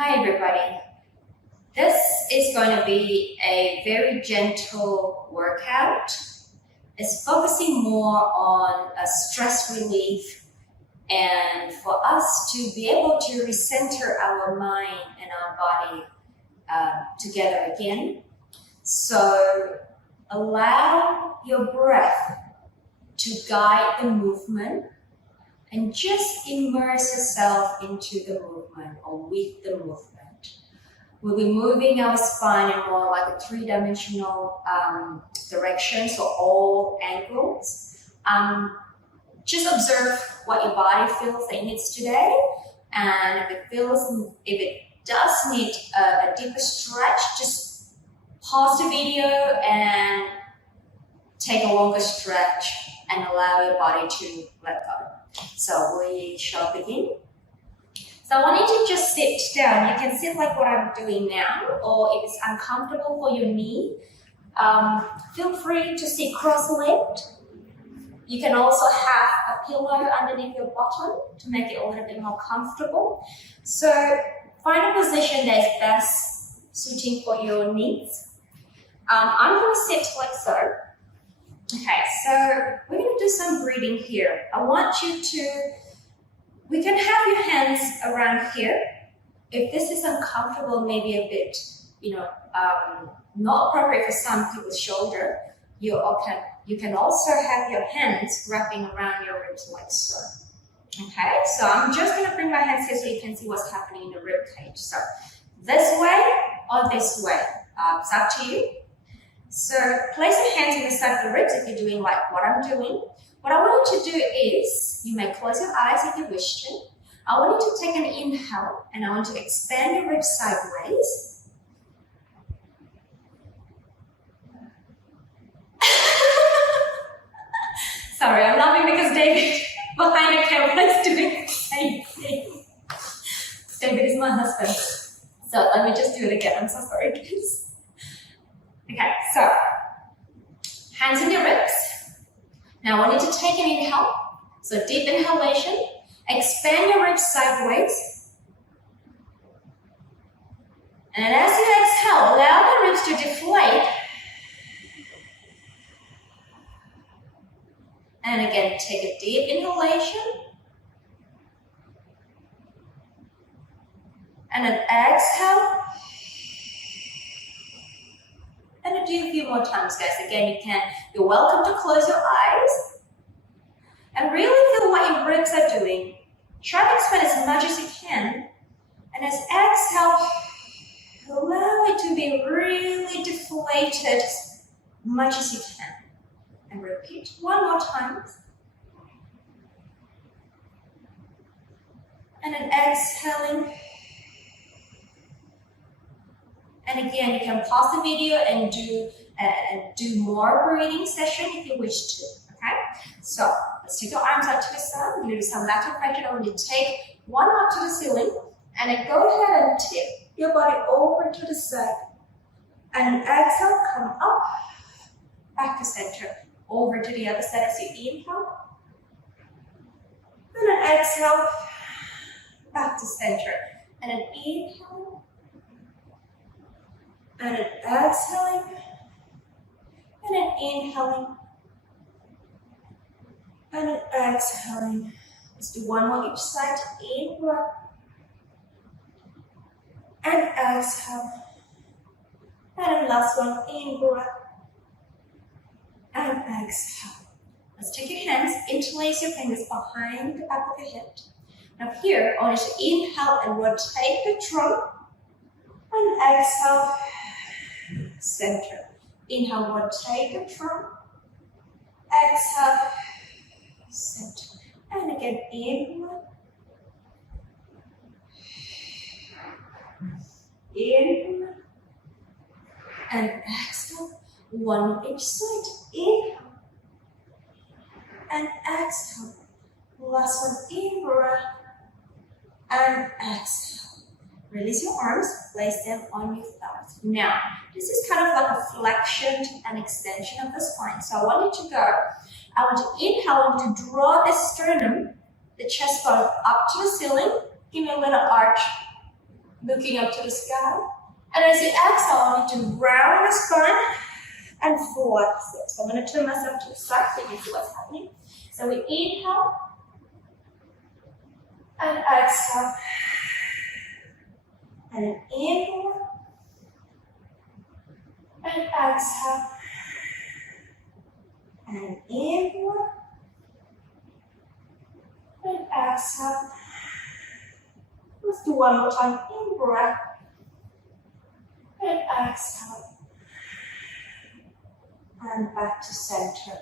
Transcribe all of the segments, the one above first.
Hi everybody. This is going to be a very gentle workout. It's focusing more on a stress relief and for us to be able to recenter our mind and our body together again. So allow your breath to guide the movement and just immerse yourself into the movement or with the movement. We'll be moving our spine in more like a three-dimensional direction, so all angles. Just observe what your body feels that it needs today, and if it does need a deeper stretch, just pause the video and take a longer stretch and allow your body to let go. So we shall begin. So I want you to just sit down. You can sit like what I'm doing now, or if it's uncomfortable for your knee, feel free to sit cross-legged. You can also have a pillow underneath your bottom to make it a little bit more comfortable. So find a position that is best suiting for your needs. I'm going to sit like so. Okay, so we're going to do some breathing here. I want you to, we can have your hands around here. If this is uncomfortable, maybe a bit, not appropriate for some people's shoulder, you can also have your hands wrapping around your ribs like so. Okay, so I'm just going to bring my hands here so you can see what's happening in the rib cage. So this way or this way, it's up to you. So place your hands on the side of the ribs if you're doing like what I'm doing. What I want you to do is, you may close your eyes if you wish to. I want you to take an inhale and I want to expand your ribs sideways. Sorry, I'm laughing because David behind the camera is doing the same thing. David is my husband. So let me just do it again. I'm so sorry, guys. Okay, so hands in your ribs. Now I want you to take an inhale. So deep inhalation. Expand your ribs sideways. And as you exhale, allow the ribs to deflate. And again, take a deep inhalation. And an exhale. And do a few more times, guys. Again, you're welcome to close your eyes and really feel what your ribs are doing. Try to expand as much as you can. And as exhale, allow it to be really deflated as much as you can. And repeat one more time. And then exhaling. And again, you can pause the video and do more breathing session if you wish to, okay? So let's take your arms out to the side. We're going to do some lateral flexion. I want you to take one up to the ceiling and then go ahead and tip your body over to the side. And exhale, come up, back to center, over to the other side as you inhale. And then exhale, back to center. And then inhale. And then exhaling, and then inhaling, and then exhaling. Let's do one more each side. In breath, and exhale. And then last one, in breath, and exhale. Let's take your hands, interlace your fingers behind the back of your head. Now here, I want you to inhale and rotate the trunk, and exhale. Center. Inhale, rotate the trunk. Exhale, center. And again, inhale. Inhale. And exhale. One on each side. Inhale. And exhale. Last one, in breath. And exhale. Release your arms, place them on your thighs. Now, this is kind of like a flexion and extension of the spine. So I want you to go, I want to inhale, I want to draw the sternum, the chest bone up to the ceiling. Give me a little arch looking up to the sky. And as you exhale, I want you to round the spine and flex it. So I'm going to turn myself to the side so you can see what's happening. So we inhale and exhale. And an inhale and exhale. And inhale and exhale. Let's do one more time. In breath and exhale. And back to center.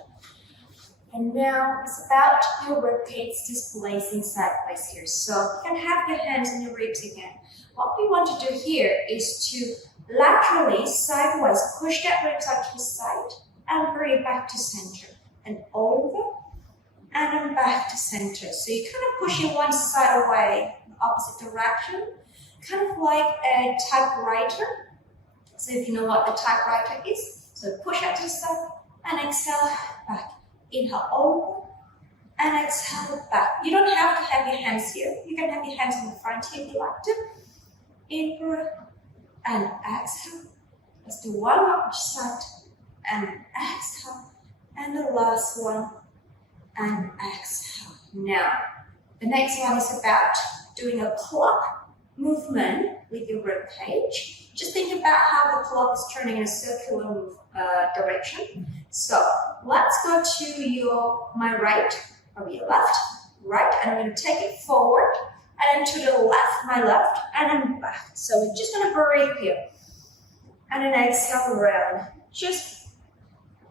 And now it's about your ribcage displacing sideways here. So you can have your hands on your ribs again. What we want to do here is to laterally, sideways, push that ribs out to the side and bring it back to center. And over and then back to center. So you're kind of pushing one side away in the opposite direction, kind of like a typewriter. So if you know what the typewriter is, so push out to the side and exhale back. Inhale over and exhale back. You don't have to have your hands here. You can have your hands on the front here if you like to. In breath and exhale. Let's do one more each side and exhale. And the last one and exhale. Now, the next one is about doing a clock movement with your rib cage. Just think about how the clock is turning in a circular direction. So let's go to my right or your left, right, and I'm going to take it forward, and then to the left, my left, and then back. So we're just going to breathe here, and then exhale around. Just,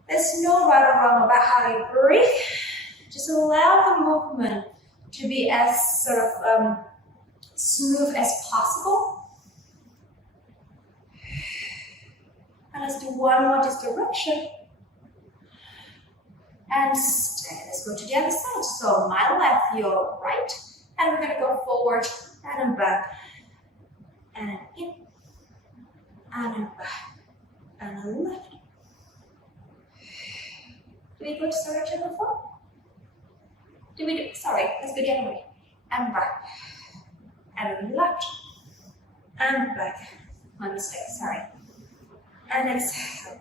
there's no right or wrong about how you breathe. Just allow the movement to be as sort of smooth as possible. And let's do one more this direction. And stay. Let's go to the other side. So my left, your right. And we're going to go forward and then back. And then in. And then back. And then left. Do we go to this direction before? Sorry, let's go the other way. And back. And then left. And back. My mistake, sorry. And exhale.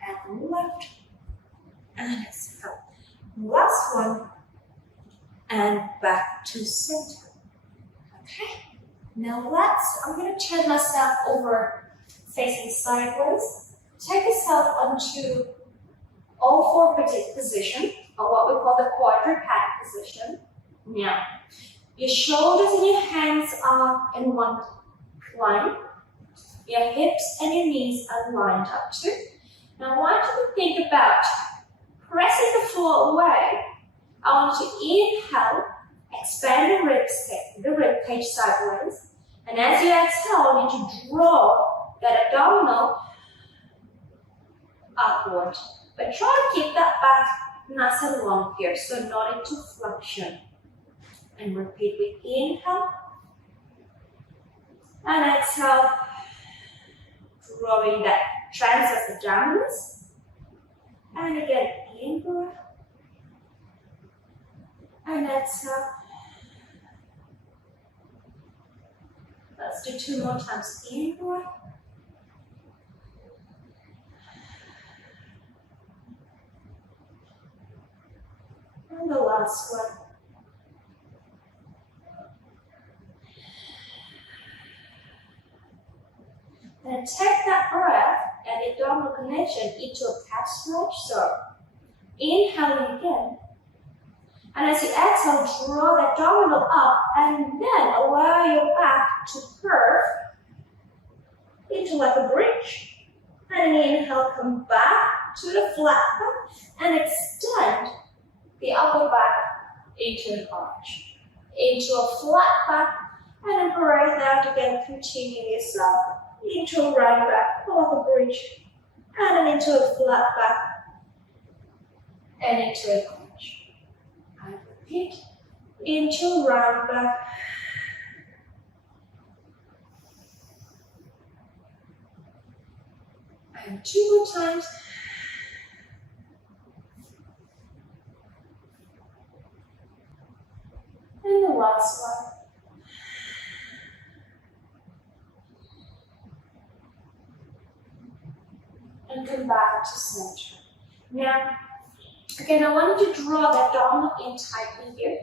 And left. And exhale. Last one. And back to center. Okay. Now I'm going to turn myself over facing sideways. Take yourself onto all four position, or what we call the quadruped position. Now, your shoulders and your hands are in one line. Your hips and your knees are lined up too. Now I want you to think about pressing the floor away. I want you to inhale, expand the rib cage sideways. And as you exhale, I want you to draw that abdominal upward. But try to keep that back nice and long here, so not into flexion. And repeat with inhale and exhale, drawing that transverse abdominis. And again, in breath and exhale. Let's do two more times. In breath and the last one. Then take that breath and the abdominal connection into a calf stretch. So inhaling again. And as you exhale, draw the abdominal up and then allow your back to curve into like a bridge. And inhale, come back to the flat back and extend the upper back into an arch. Into a flat back and then breathe out again, continue yourself into a round back, like a bridge, and then into a flat back, and into an arch. And repeat, into a round back, and two more times. And the last one. come back to center. Now, again, I want you to draw the abdominal in tightly here.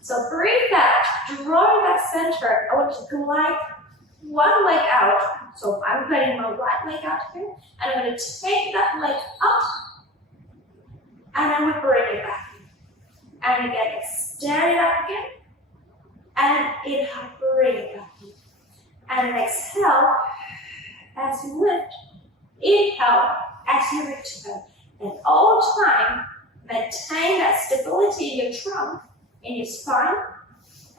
So breathe out, drawing that center. I want you to glide one leg out. So I'm letting my right leg out here, and I'm going to take that leg up, and I'm going to bring it back. And again, extend it up again, and inhale, bring it back in. And exhale as you lift. Inhale as you return. And all time, maintain that stability in your trunk, in your spine,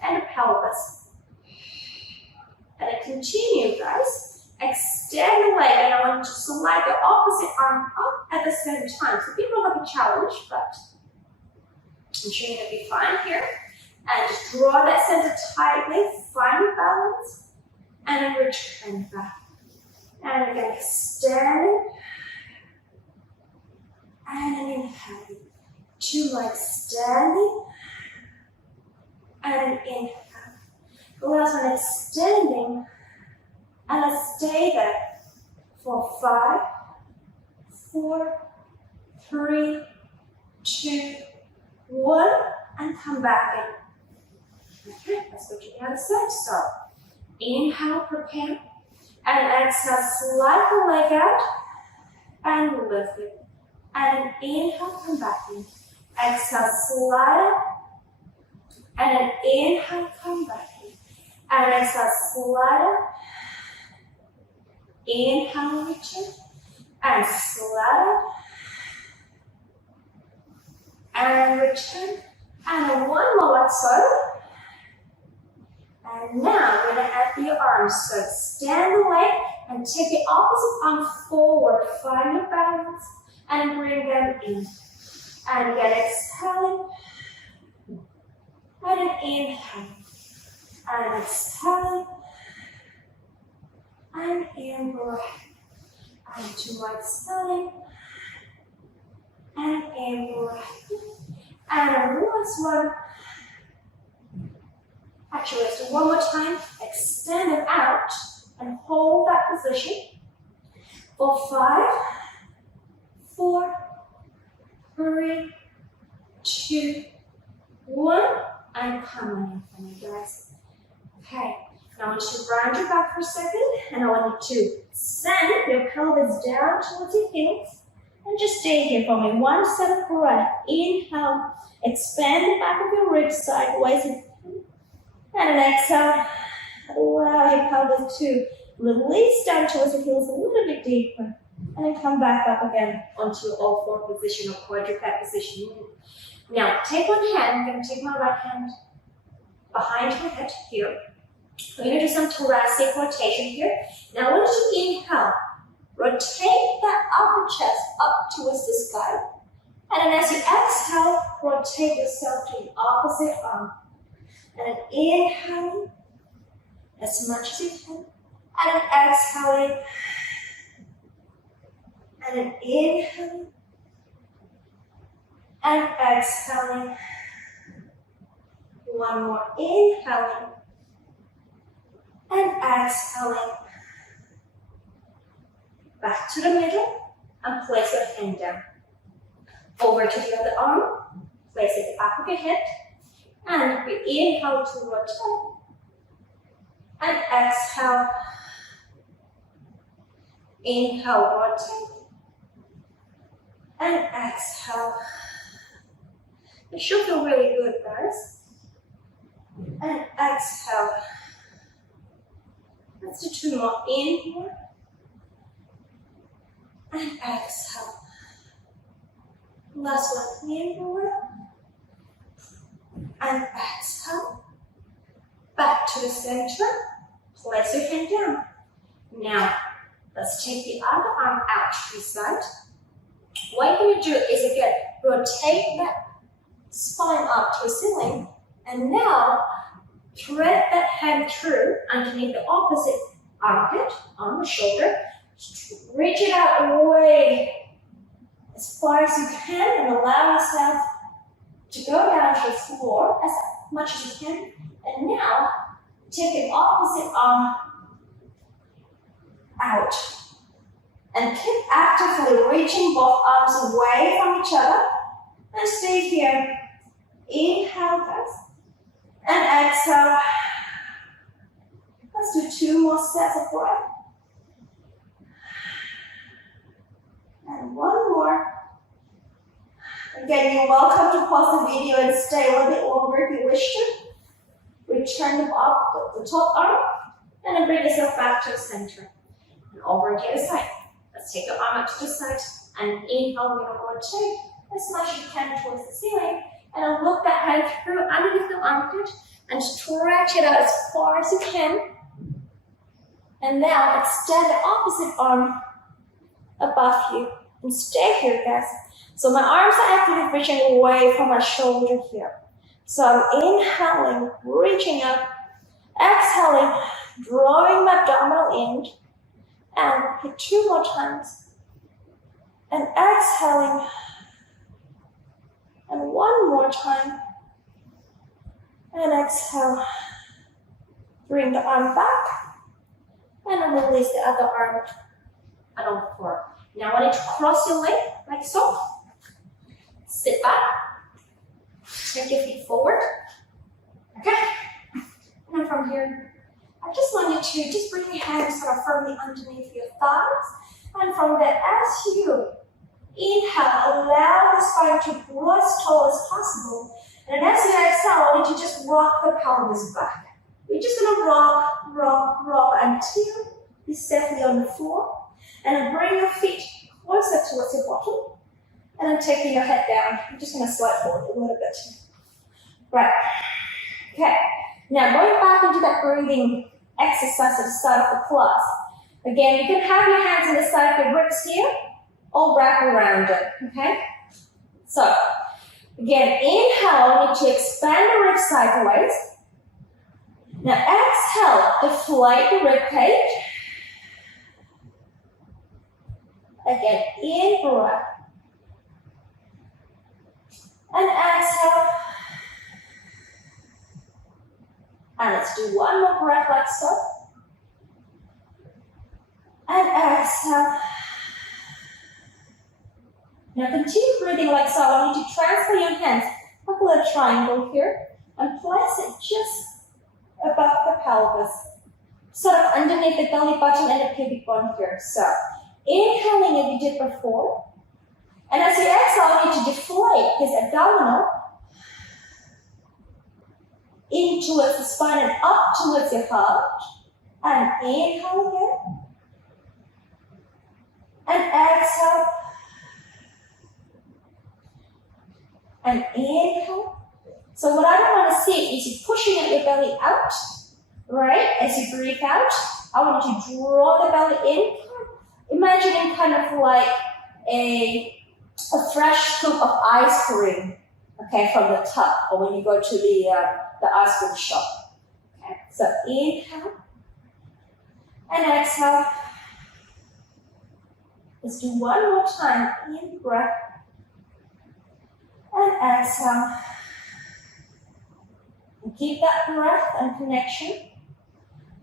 and the pelvis. And then continue, guys. Extend the leg, and I want you to slide the opposite arm up at the same time. So a bit more like a challenge, but I'm sure you're going to be fine here. And just draw that center tightly, find your balance, and then return back. And again, extend, and then inhale. 2 legs standing, and then inhale. The last one, extending, and let's stay there for 5, 4, 3, 2, 1, and come back in. Okay, let's go to the other side. So, inhale, prepare, and exhale, slide the leg out, and lift it. And inhale, come back in. Exhale, slide it, and then inhale, come back in. And exhale, slide it. Inhale, return, and slide it, and return, and then one more like so. And now we're going to add the arms. So extend the leg and take the opposite arm forward. Find your balance and bring them in. And again, exhaling, and then inhale, and exhaling, and in breath, and 2 more exhaling, and in breath, and a last one. Actually, let's do one more time. Extend it out and hold that position for 5, 4, 3, 2, 1, and come on in for me, guys. Okay, now I want you to round your back for a second, and I want you to send your pelvis down towards your heels, and just stay here for me. 1 set of breath. Inhale, expand the back of your ribs sideways, and then exhale. Allow your pelvis to release down towards your heels a little bit deeper, and then come back up again onto your all-4 position or quadruped position. Now, take one hand. I'm going to take my right hand behind my head here. We're going to do some thoracic rotation here. Now, I want you to inhale. Rotate that upper chest up towards the sky. And then as you exhale, rotate yourself to the opposite arm. And then inhaling as much as you can. And then exhaling. And then inhaling. And exhaling. One more. Inhaling. And exhaling. Back to the middle. And place your hand down. Over to the other arm. Place it at the back of your head. And we inhale to rotate. And exhale. Inhale, rotate. And exhale. It should feel really good, guys. And exhale. Let's do 2 more. Inhale. And exhale. Last one. Inhale. And exhale. Back to the center. Place your hand down. Now, let's take the other arm out to the side. What you're going to do is, again, rotate that spine up to the ceiling. And now, thread that hand through underneath the opposite armpit, on the shoulder. Reach it out away as far as you can and allow yourself to go down to the floor as much as you can. And now, take the opposite arm out. And keep actively reaching both arms away from each other. And stay here. Inhale, guys. And exhale. Let's do 2 more sets of breath. And 1 more. Again, you're welcome to pause the video and stay a little bit longer if you wish to. Return the top arm. And then bring yourself back to the center. And over to the other side. Let's take the arm up to the side. And inhale, we're going to rotate as much as you can towards the ceiling. And then look that hand through underneath the armpit. And stretch it out as far as you can. And now extend the opposite arm above you. And stay here, guys. So my arms are actually reaching away from my shoulder here. So I'm inhaling, reaching up. Exhaling, drawing my abdominal in. And hit 2 more times. And exhaling. And 1 more time. And exhale. Bring the arm back. And then release the other arm and on the floor. Now I want you to cross your leg like so. Sit back. Take your feet forward. Okay? And then from here, I just want you to just bring your hands sort of firmly underneath your thighs. And from there, as you inhale, allow the spine to grow as tall as possible. And as you exhale, I want you to just rock the pelvis back. We're just going to rock, rock, rock until you're safely on the floor. And then bring your feet closer towards your bottom. And then taking your head down. I'm just going to slide forward a little bit. Right. Okay. Now going back into that breathing exercise at the start of the class. Again, you can have your hands on the side of your ribs here or wrap around it. Okay? So, again, inhale, I need to expand the ribs sideways. Now exhale, deflate the rib cage. Again, in breath. And exhale. And let's do 1 more breath like so. And exhale. Now continue breathing like so. I want you to transfer your hands like a little triangle here and place it just above the pelvis, sort of underneath the belly button and the pubic bone here. So, inhaling as you did before, and as you exhale, I want you to deflate this abdominal in towards the spine and up towards your heart. And inhale again, and exhale, and inhale. So what I don't want to see is you pushing your belly out, right? As you breathe out, I want you to draw the belly in. Imagining kind of like a fresh scoop of ice cream, okay, from the tub, or when you go to the ice cream shop. Okay, so inhale and exhale. Let's do 1 more time. In breath and exhale. And keep that breath and connection.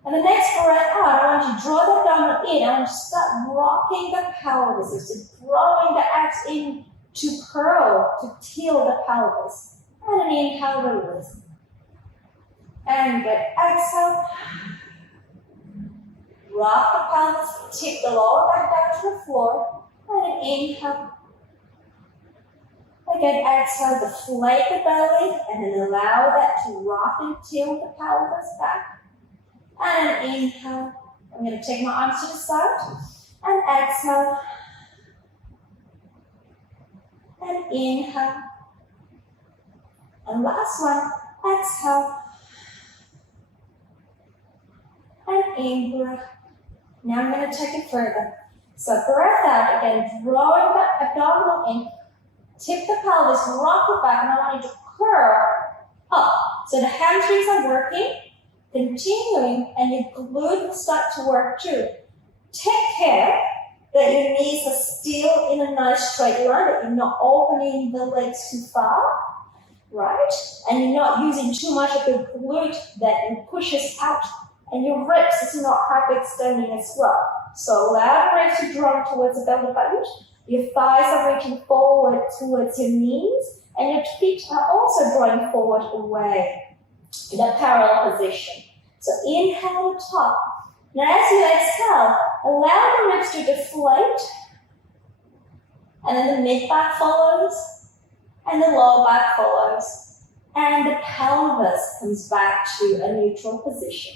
And the next breath out, I want you to draw the abdomen in. I want you to start rocking the pelvis. So drawing the abs in to curl, to till the pelvis. And then inhale, release. And good. Exhale. Rock the pelvis, tip the lower back down to the floor. And then inhale. Again, exhale, deflate the belly. And then allow that to rock and tilt the pelvis back. And inhale. I'm going to take my arms to the side. And exhale. And inhale. And last one. Exhale. And in breath. Now I'm going to take it further. So breath out again, drawing the abdominal in. Tip the pelvis, rock it back, and I want you to curl up. So the hamstrings are working. Continuing, and your glute will start to work too. Take care that your knees are still in a nice straight line, that you're not opening the legs too far, right? And you're not using too much of the glute that it pushes out and your ribs is not hyperextending as well. So allow the ribs to draw towards the belly button. Your thighs are reaching forward towards your knees, and your feet are also drawing forward away in a parallel position. So inhale to top. Now as you exhale, allow the ribs to deflate, and then the mid-back follows, and the lower back follows, and the pelvis comes back to a neutral position.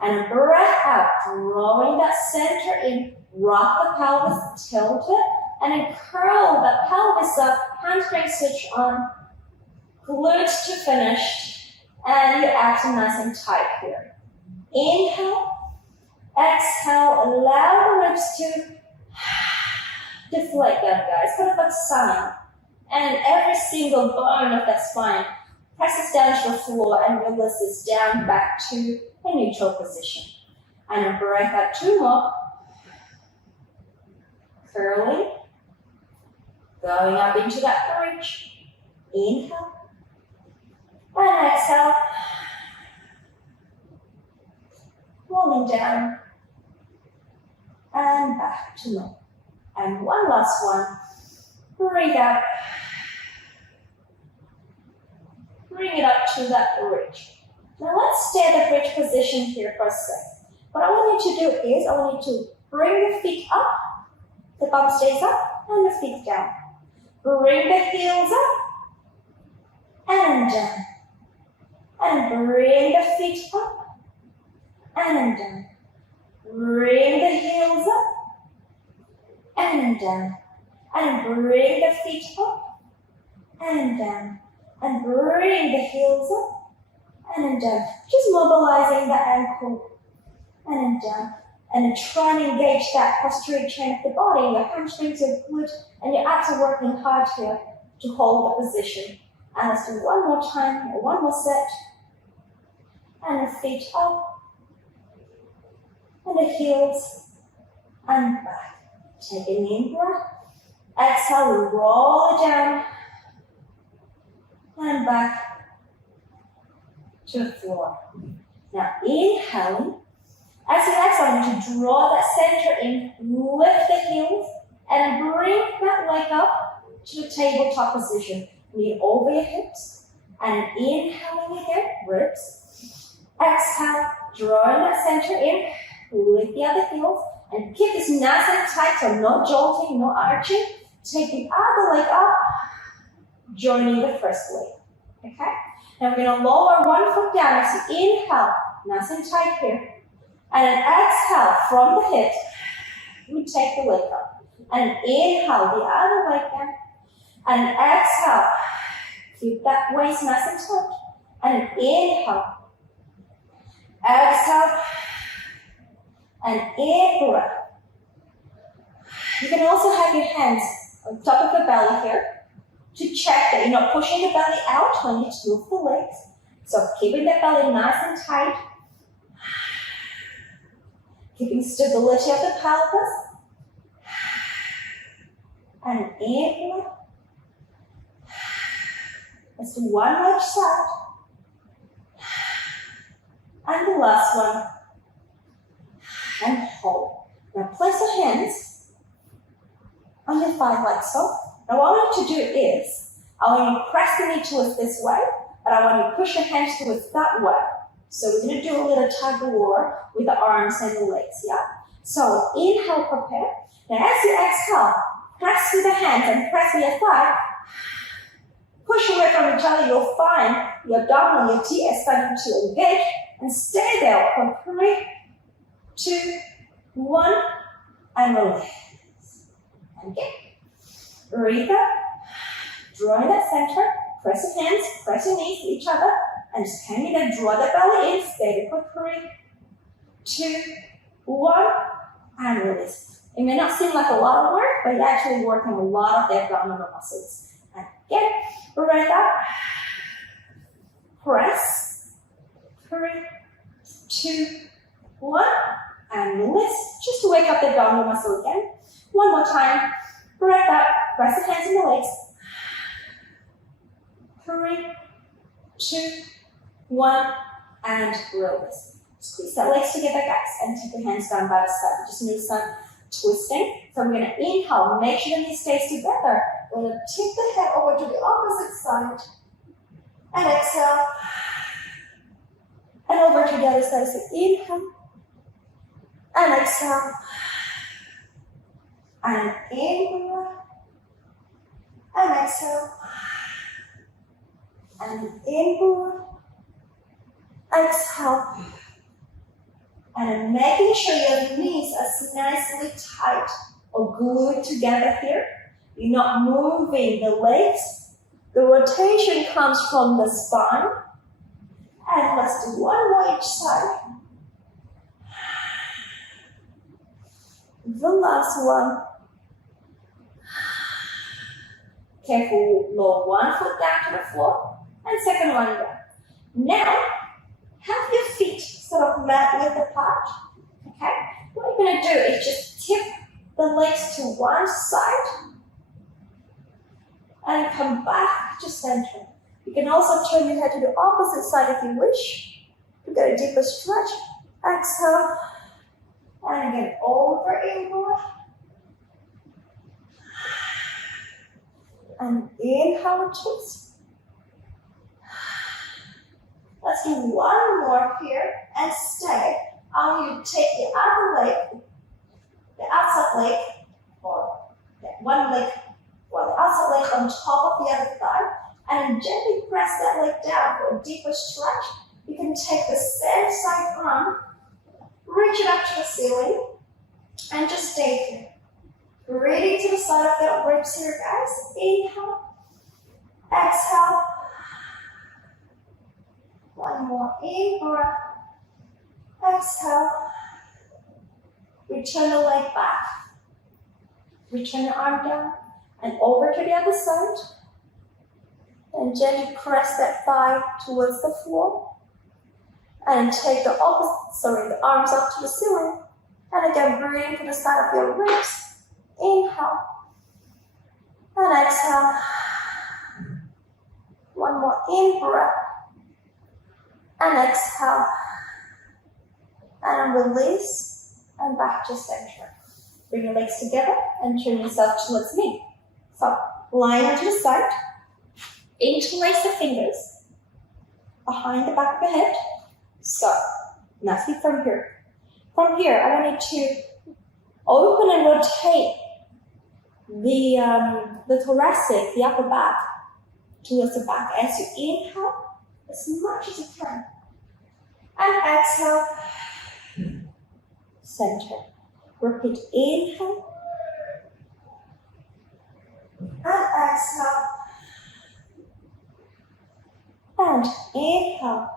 And a breath out, drawing that center in, rock the pelvis, tilt it, and then curl the pelvis up, hamstring switch on, glutes to finish, and your abs are nice and tight here. Inhale, exhale, allow the ribs to deflate down, guys, kind of like sign. And every single bone of that spine presses down to the floor and releases down back to a neutral position. And a breath out, 2 more. Curling. Going up into that bridge. Inhale. And exhale. Rolling down. And back to normal. And one last one. Breathe out. Bring it up to that bridge. Now let's stay at the bridge position here for a second. What I want you to do is, I want you to bring the feet up, the bum stays up, and the feet down. Bring the heels up, and down. And bring the feet up, and down. Bring the heels up, and down. And bring the feet up, and down. And bring the heels up, and down. Just mobilizing the ankle, and down. And try and engage that posterior chain of the body. Your hamstrings, your glute, and your abs are working hard here to hold the position. And let's do one more time, or one more set. And the feet up, and the heels, and back. Take an in breath. Exhale, roll it down. And back to the floor. Now inhaling. As you exhale, you draw that center in, lift the heels, and bring that leg up to the tabletop position. Knee over your hips, and inhaling again, ribs. Exhale, drawing that center in, lift the other heels, and keep this nice and tight, so no jolting, no arching. Take the other leg up, joining the first leg. Okay? Now we're going to lower one foot down as you inhale, nice and tight here. And then exhale from the hips, we take the leg up. And inhale the other leg down. And exhale, keep that waist nice and tight. And inhale. Exhale. And in breath. You can also have your hands on top of the belly here to check that you're not pushing the belly out when you move the legs. So keeping the belly nice and tight. Keeping stability of the pelvis. And in breath. Let's do one on each side. And the last one. And hold. Now place your hands on your thigh like so. Now what I want you to do is, I want you to press the knee towards this way, but I want you to push your hands towards that way. So we're going to do a little tug of war with the arms and the legs, yeah? So inhale, prepare. Now as you exhale, press with the hands and press with your thigh. Push away from each other, you'll find your abdominal, your T is starting to engage, and stay there for 3, 2, 1, and release. Again. Breathe up, drawing that center, press your hands, press your knees to each other, and just kind of then draw the belly in, stay there for 3, 2, 1, and release. It may not seem like a lot of work, but you're actually working a lot of the abdominal muscles. And again, breathe up, press, 3, 2, 1, and release, just to wake up the abdominal muscle again. One more time, breath up, press the hands in the legs. 3, 2, 1, and release. Squeeze the legs together, guys, and take your hands down by the side. You just need some twisting. So I'm going to inhale, make sure the knee stays together. We're going to tip the head over to the opposite side. And exhale. And over to the other side. So inhale. And exhale. And inhale. And exhale. And inhale. Exhale. And making sure your knees are nicely tight or glued together here. You're not moving the legs. The rotation comes from the spine. And let's do one more each side. The last one. Careful, lower one foot down to the floor. And second one down. Now, have your feet sort of mat width apart. Okay? What you're going to do is just tip the legs to one side and come back to center. You can also turn your head to the opposite side if you wish to get a deeper stretch. Exhale. And again, over, inward. And inhale, twist. Let's do one more here and stay. I want you to take the other leg, the outside leg, or one leg, well, the outside leg on top of the other thigh, and gently press that leg down for a deeper stretch. You can take the same side arm, reach it up to the ceiling, and just stay here. Breathing to the side of the ribs here, guys. Inhale, exhale. One more in breath. Exhale. Return the leg back. Return the arm down and over to the other side. And gently press that thigh towards the floor. And take the arms up to the ceiling. And again, breathe to the side of your ribs. Inhale. And exhale. One more in breath. And exhale. And release. And back to center. Bring your legs together and turn yourself towards me. So, lie onto the side. Interlace the fingers behind the back of the head. So, nicely from here. From here, I want you to open and rotate the thoracic, the upper back, towards the back as you inhale as much as you can. And exhale, center. Repeat, inhale, and exhale, and inhale,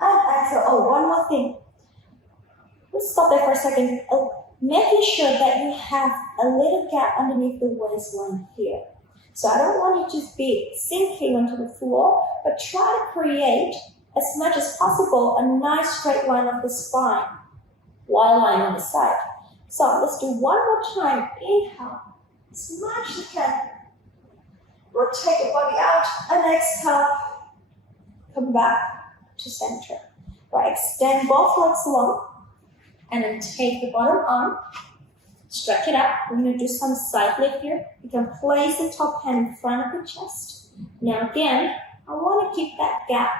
and exhale. Oh, one more thing. Let's stop there for a second. Making sure that you have a little gap underneath the waistline here. So I don't want you to be sinking onto the floor, but try to create as much as possible a nice straight line of the spine while lying on the side. So let's do one more time. Inhale, as much as you can. Rotate the body out and exhale. Come back to center. Right, extend both legs long and then take the bottom arm, stretch it out. We're going to do some side lift here. You can place the top hand in front of the chest. Now again, I want to keep that gap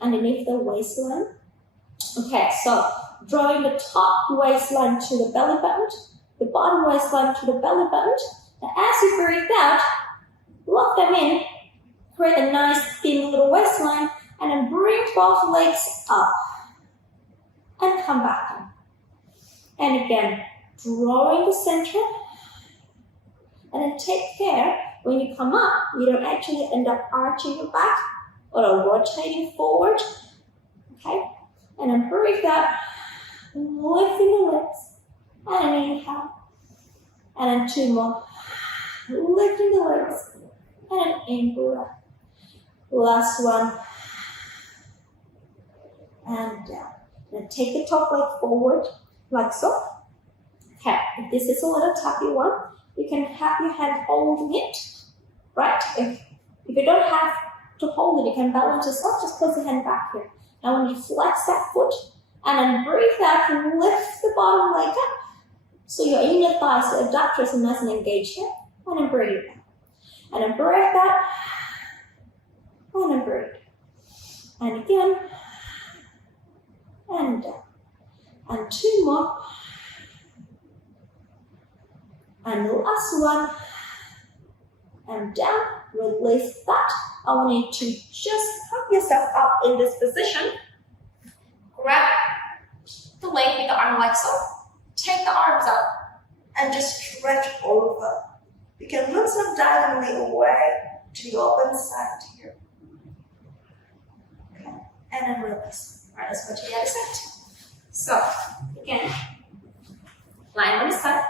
underneath the waistline. Okay, so drawing the top waistline to the belly button, the bottom waistline to the belly button. Now as you breathe out, lock them in, create a nice thin little waistline, and then bring both legs up and come back in. And again, drawing the center, and then take care when you come up, you don't actually end up arching your back or rotating forward. Okay, and then breathe out, lifting the legs, and then inhale, and then two more, lifting the legs, and then in breath. Last one, and down. Then take the top leg forward, like so. Okay, if this is a little tough you want, you can have your hand holding it, right? If you don't have to hold it, you can balance yourself, just put your hand back here. Now when you flex that foot, and then breathe out, lift the bottom leg up. So your inner thighs, the abductors are nice and engaged here. And then breathe out. And then breath out. And then breathe. And again. And down. And 2 more. And the last one. And down. Release that. I want you to just help yourself up in this position. Grab the leg with the arm like so. Take the arms up and just stretch over. You can look some diagonally away to the open side here. Okay, and then release. All right, let's go to the other side. So, again, line on the side.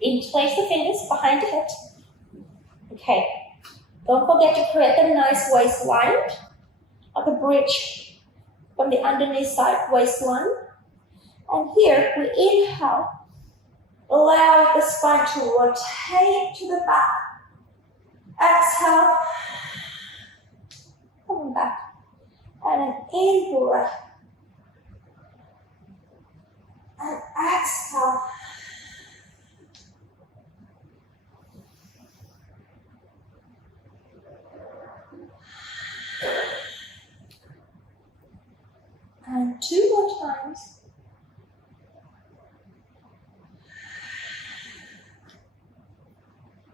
Interlace the fingers behind the head. Okay, don't forget to create a nice waistline, like a bridge from the underneath side waistline. And here we inhale, allow the spine to rotate to the back. Exhale, coming back. And an in breath. And exhale. And 2 more times.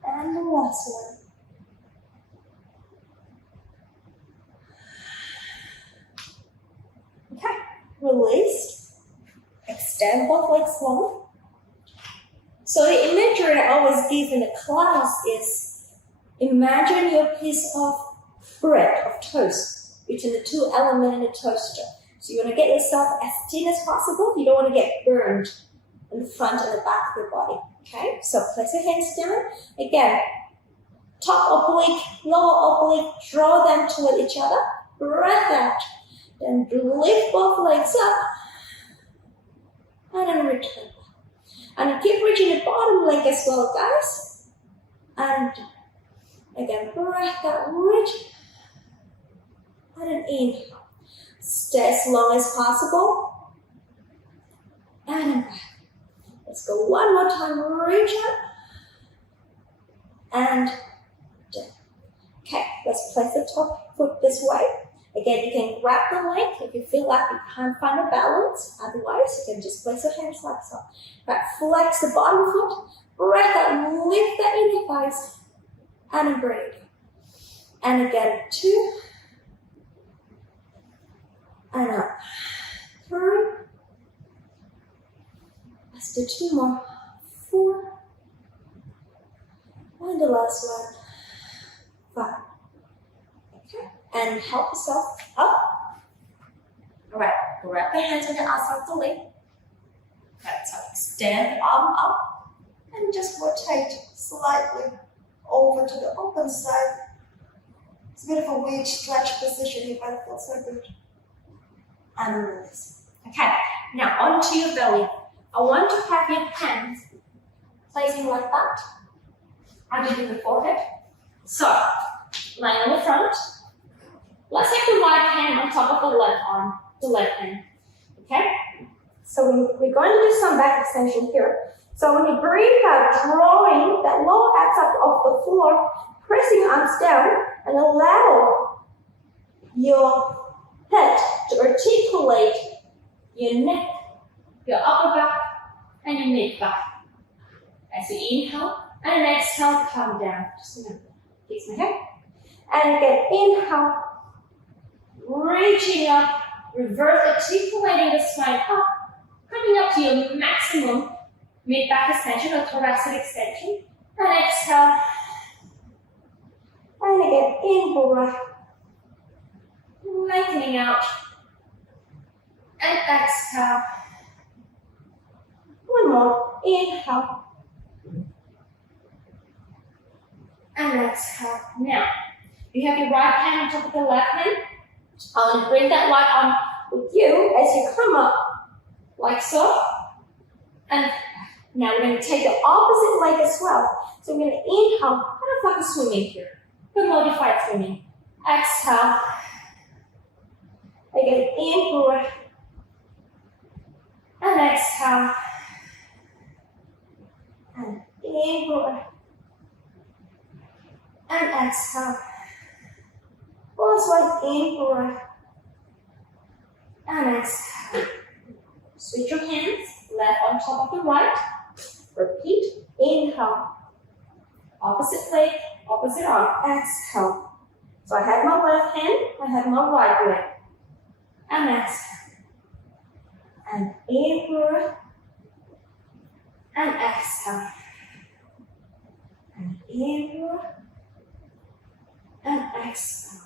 And the last one. Okay, release. Extend both legs long. So the imagery I always give in the class is imagine your piece of bread, of toast, between the 2 elements in the toaster. So you want to get yourself as thin as possible. You don't want to get burned in the front and the back of your body. Okay, so place your hands down. Again, top oblique, lower oblique, draw them toward each other. Breath out. Then lift both legs up. And then return. And keep reaching the bottom leg as well, guys. And again, breath out, reach. And then inhale. Stay as long as possible. And then back. Let's go one more time. Reach up. And down. Okay, let's place the top foot this way. Again, you can grab the leg if you feel like you can't find a balance. Otherwise, you can just place your hands like so. Right, flex the bottom foot. Breath out. Lift the inner thighs. And then breathe. And again, 2. And up. 3. Let's do 2 more. 4. And the last one. 5. Okay. And help yourself up. Alright. Grab the hands on the outside of the leg. Okay, so extend the arm up. And just rotate slightly over to the open side. It's a bit of a weird stretch position here, but it feels so good. And release. Okay, now onto your belly. I want to have your hands placing like that underneath the forehead. So, lying on the front. Let's have the right hand on top of the left arm, the left hand. Okay? So we're going to do some back extension here. So when you breathe out, drawing that lower abs up off the floor, pressing arms down, and allow your head to articulate your neck, your upper back, and your mid back. As you inhale, and then exhale, come down. Just a minute. Fix my head. And again, inhale, reaching up, reverse articulating the spine up, coming up to your maximum mid-back extension or thoracic extension. And exhale. And again, in breath. Lengthening out. And exhale. One more. Inhale. And exhale. Now, you have your right hand on top of the left hand. I want to bring that right arm with you as you come up, like so. And now we're going to take the opposite leg as well. So we're going to inhale, kind of like a swimming here. Good modified swimming. Exhale. Again, in breath. And exhale. And in breath. And exhale. Last one, in breath. And exhale. Switch your hands, left on top of the right. Repeat, inhale. Opposite leg, opposite arm, exhale. So I have my left hand, I have my right leg. And exhale. And in breath. And exhale. And in breath. And exhale.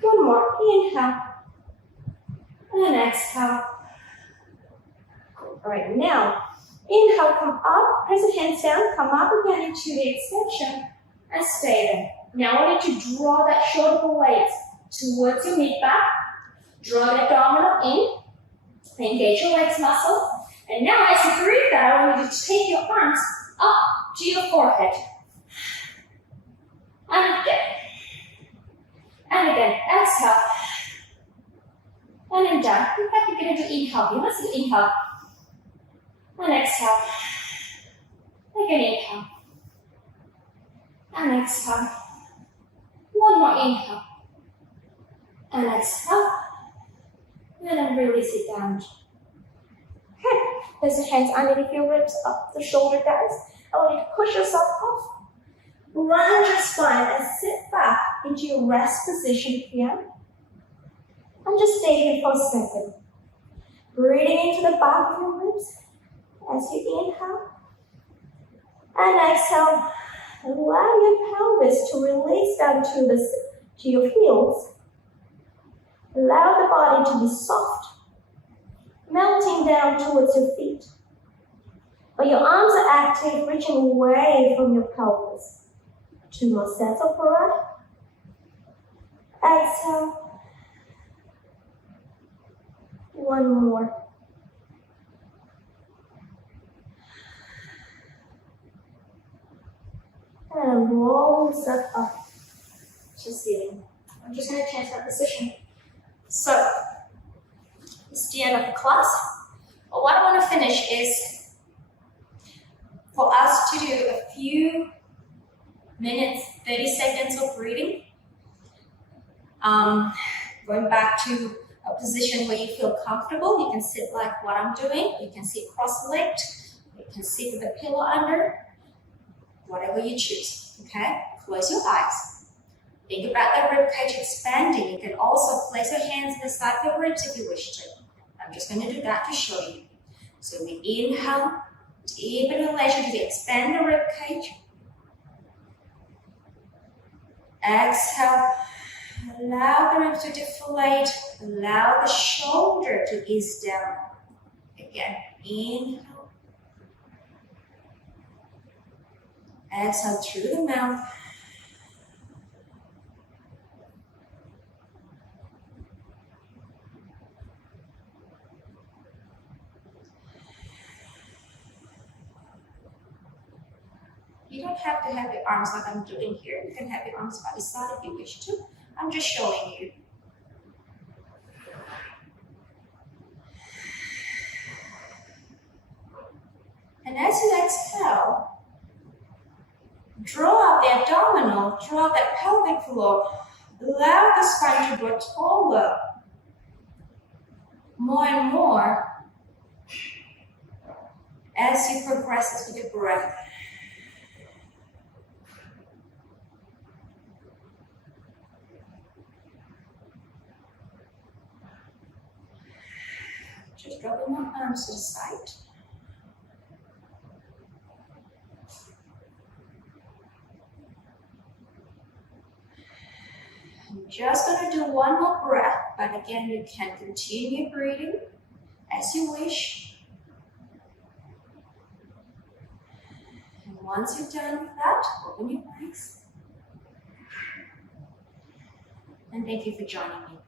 One more, inhale. And exhale. All right, now, inhale, come up, press the hands down, come up again into the extension, and stay there. Now I want you to draw that shoulder blades towards your mid-back, draw the abdominal in, engage your legs muscle, and now as you breathe that, I want you to take your arms up to your forehead. And again, exhale. And then down. In fact, you're going to do inhale here. Let's do inhale. And exhale. Again, inhale. And exhale. One more inhale. And exhale. And then release it down. Okay. Place your hands underneath your ribs, up the shoulder guys. I want you to push yourself off. Round your spine and sit back into your rest position here. And just stay here for a second. Breathing into the back of your ribs as you inhale. And exhale. Allow your pelvis to release down to your heels. Allow the body to be soft, melting down towards your feet. But your arms are active, reaching away from your pelvis. 2 more sets of breath. Exhale. 1 more. And roll yourself up to sitting. I'm just going to change that position. So, it's the end of the class. But what I want to finish is for us to do a few minutes, 30 seconds of breathing. Going back to a position where you feel comfortable. You can sit like what I'm doing. You can sit cross-legged. You can sit with a pillow under. Whatever you choose, okay? Close your eyes. Think about the rib cage expanding. You can also place your hands beside your ribs if you wish to. I'm just going to do that to show you. So we inhale, deep inhalation to expand the rib cage. Exhale, allow the ribs to deflate. Allow the shoulder to ease down. Again, inhale. Exhale through the mouth. You don't have to have your arms like I'm doing here. You can have your arms by the side if you wish to. I'm just showing you. And as you exhale, draw out the abdominal, draw out that pelvic floor. Allow the spine to grow taller. More and more as you progress with your breath. Just dropping my arms to the side. I'm just going to do 1 more breath, but again, you can continue breathing as you wish. And once you're done with that, open your eyes. And thank you for joining me.